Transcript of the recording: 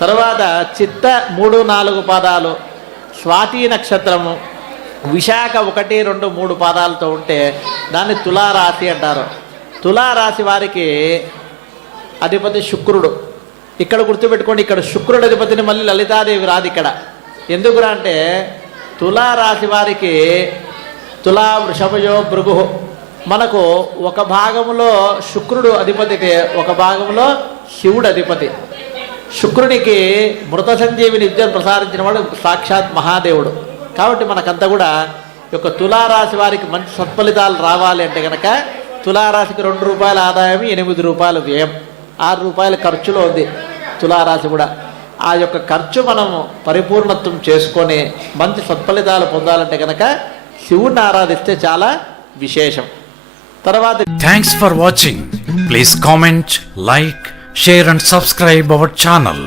తర్వాత చిత్త 3, 4 పాదాలు, స్వాతి నక్షత్రము, విశాఖ 1, 2, 3 పాదాలతో ఉంటే దాన్ని తులారాశి అంటారు. తులారాశి వారికి అధిపతి శుక్రుడు. ఇక్కడ గుర్తుపెట్టుకోండి, ఇక్కడ శుక్రుడు అధిపతిని మళ్ళీ లలితాదేవి రాదు ఇక్కడ. ఎందుకురా అంటే తులారాశి వారికి తులా, వృషభయో, భృగు, మనకు ఒక భాగంలో శుక్రుడు అధిపతి, ఒక భాగంలో శివుడు అధిపతి. శుక్రునికి మృత సంజీవిని విద్యను ప్రసారించిన వాడు సాక్షాత్ మహాదేవుడు. కాబట్టి మనకంతా కూడా ఈ యొక్క తులారాశి వారికి మంచి సత్ఫలితాలు రావాలి అంటే కనుక తులారాశికి 2 రూపాయల ఆదాయం, 8 రూపాయల వ్యయం, 6 రూపాయల ఖర్చులో ఉంది తులారాశి కూడా. ఆ యొక్క ఖర్చు మనము పరిపూర్ణత్వం చేసుకొని మంచి సత్ఫలితాలు పొందాలంటే కనుక శివుడిని ఆరాధిస్తే చాలా విశేషం. తర్వాత thanks for watching. Please comment, like, share and subscribe our channel.